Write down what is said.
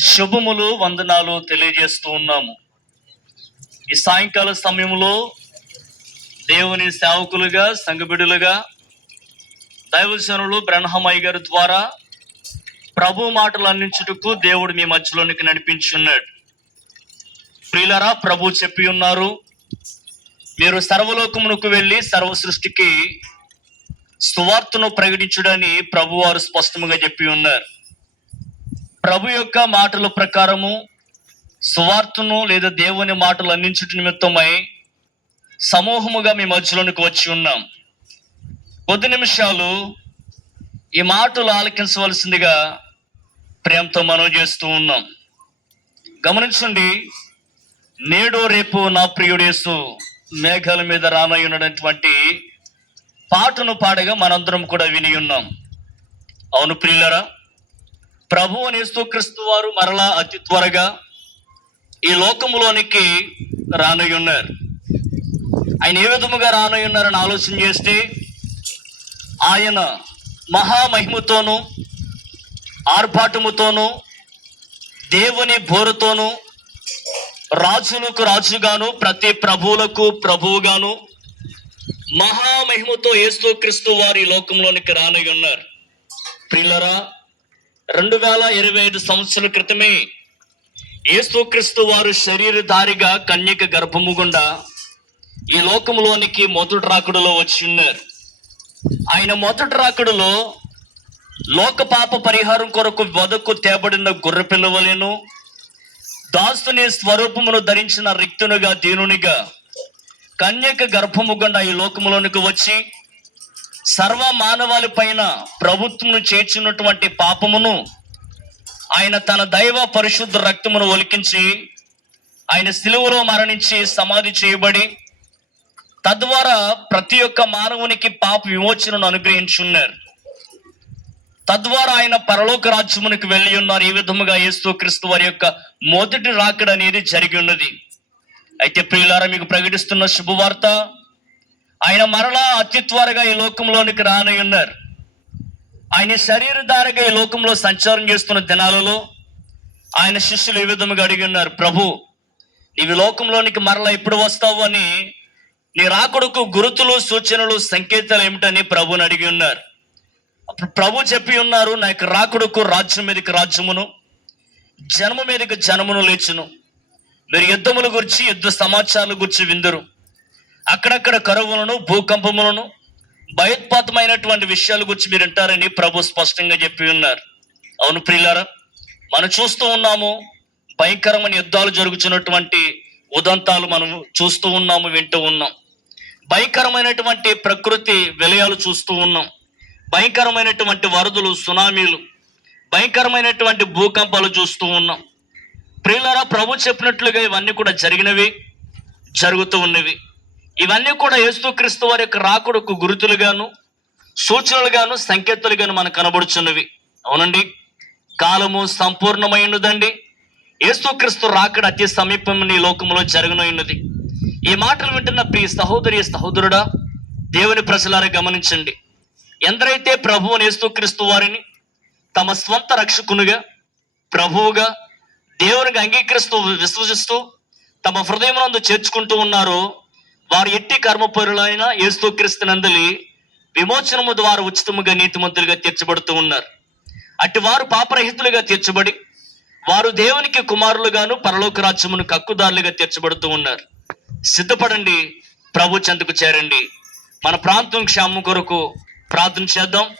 శుభములు వందనాలు తెలియజేస్తూ ఉన్నాము. ఈ సాయంకాల సమయంలో దేవుని సేవకులుగా సంఘబిడులుగా దైవజనులు బ్రహ్మయ్య గారి ద్వారా ప్రభు మాటలు అందించుటకు దేవుడు మీ మధ్యలోనికి నడిపించున్నాడు ప్రియులరా ప్రభు చెప్పి ఉన్నారు మీరు సర్వలోకమునకు వెళ్ళి సర్వ సృష్టికి సువార్తను ప్రకటించుడని ప్రభు వారు స్పష్టముగా చెప్పి ఉన్నారు. ప్రభు యొక్క మాటల ప్రకారము సువార్తను లేదా దేవుని మాటలు అందించుట నిమిత్తమై సమూహముగా మీ మధ్యలోనికి వచ్చి ఉన్నాం. కొద్ది నిమిషాలు ఈ మాటలు ఆలకించవలసిందిగా ప్రేమతో మనం చేస్తూ ఉన్నాం. గమనించండి నేడు రేపు నా ప్రియుడేసు మేఘాల మీద రానయ్యున్నటువంటి పాటను పాడగా మనందరం కూడా విని ఉన్నాం. అవును ప్రియులరా ప్రభు అనేస్తూ క్రీస్తు వారు మరలా అతి త్వరగా ఈ లోకములోనికి రానయ్య ఉన్నారు ఆయన ఏ విధముగా రానయ్య ఉన్నారని ఆలోచన చేస్తే ఆయన మహామహిమతోనూ ఆర్భాటముతోనూ దేవుని బోరుతోనూ రాజులకు రాజుగాను ప్రతి ప్రభువులకు ప్రభువుగాను మహామహిమతో యేసు క్రీస్తు వారి లోకంలోనికి రానయ్య ఉన్నారు రెండు వేల ఇరవై ఐదు సంవత్సరాల క్రితమే యేసుక్రీస్తు వారు శరీరధారిగా కన్యక గర్భము గుండా ఈ లోకంలోనికి మొదటి రాకుడులో వచ్చి ఉన్నారు. ఆయన మొదటి రాకుడులో లోక పాప పరిహారం కొరకు వదకు తేబడిన గొర్రె పిల్లవలేను. దాసుని స్వరూపమును ధరించిన రిక్తునిగా దీనునిగా కన్యక గర్భము గుండా ఈ లోకములోనికి వచ్చి సర్వ మానవాళి పైన ప్రభుత్వమును చేర్చినటువంటి పాపమును ఆయన తన దైవ పరిశుద్ధ రక్తమును ఒలికించి ఆయన సిలువలో మరణించి సమాధి చేయబడి తద్వారా ప్రతి ఒక్క మానవునికి పాప విమోచనను అనుగ్రహించున్నారు. తద్వారా ఆయన పరలోక రాజ్యమునికి వెళ్ళి ఉన్నారు. ఈ విధముగా యేసు క్రీస్తు వారి యొక్క మొదటి రాకడ అనేది జరిగి ఉన్నది. అయితే ప్రియులారా మీకు ప్రకటిస్తున్న శుభవార్త ఆయన మరలా అతి త్వరగా ఈ లోకంలోనికి రానై ఉన్నారు ఆయన శరీరధారగా ఈ లోకంలో సంచారం చేస్తున్న దినాలలో ఆయన శిష్యులు ఈ విధముగా అడిగి ఉన్నారు ప్రభు నీవి లోకంలోనికి మరలా ఎప్పుడు వస్తావు అని నీ రాకుడుకు గురుతులు సూచనలు సంకేతాలు ఏమిటని ప్రభుని అడిగి ఉన్నారు అప్పుడు ప్రభు చెప్పి ఉన్నారు నా యొక్క రాకుడుకు రాజ్యం మీదకి రాజ్యమును జన్మ మీదకి జనమును లేచును. మీరు యుద్ధముల గురించి యుద్ధ సమాచారాల గురించి విందురు. అక్కడక్కడ కరువులను భూకంపములను భయోత్పాతమైనటువంటి విషయాల గురించి మీరు వింటారని ప్రభు స్పష్టంగా చెప్పి ఉన్నారు. అవును ప్రియులారా మనం చూస్తూ ఉన్నాము భయంకరమైన యుద్ధాలు జరుగుతున్నటువంటి ఉదంతాలు మనం చూస్తూ ఉన్నాము వింటూ ఉన్నాం. భయంకరమైనటువంటి ప్రకృతి విలయాలు చూస్తూ ఉన్నాం. భయంకరమైనటువంటి వరదలు సునామీలు భయంకరమైనటువంటి భూకంపాలు చూస్తూ ఉన్నాం. ప్రియులారా ప్రభు చెప్పినట్లుగా ఇవన్నీ కూడా జరిగినవి జరుగుతూ ఉన్నవి. ఇవన్నీ కూడా యేసుక్రీస్తు వారి యొక్క రాకుడుకు గురుతులుగాను సూచనలుగాను సంకేతాలుగాను మనకు కనబడుచున్నవి. అవునండి? కాలము సంపూర్ణమైనదండి యేసుక్రీస్తు రాకడ అతి సమీపం ఈ లోకంలో జరగనున్నది ఈ మాటలు వింటున్న ప్రియ సహోదరి సహోదరుడా దేవుని ప్రజలారా గమనించండి. ఎందరైతే ప్రభువుని యేసుక్రీస్తు వారిని తమ స్వంత రక్షకునిగా ప్రభువుగా దేవునికి అంగీకరిస్తూ విశ్వసిస్తూ తమ హృదయమునందు చేర్చుకుంటూ ఉన్నారో వారు ఎట్టి కర్మపరులైన క్రిస్తునందలి విమోచనము ద్వారా ఉచితముగా నీతిమంతులుగా తీర్చబడుతూ ఉన్నారు. అట్టి వారు పాపరహితులుగా తీర్చబడి వారు దేవునికి కుమారులుగాను పరలోక రాజ్యమును కక్కుదారులుగా తీర్చబడుతూ ఉన్నారు. సిద్ధపడండి ప్రభు చెందుకు చేరండి. మన ప్రాంతం క్షేమం కొరకు ప్రార్థన చేద్దాం.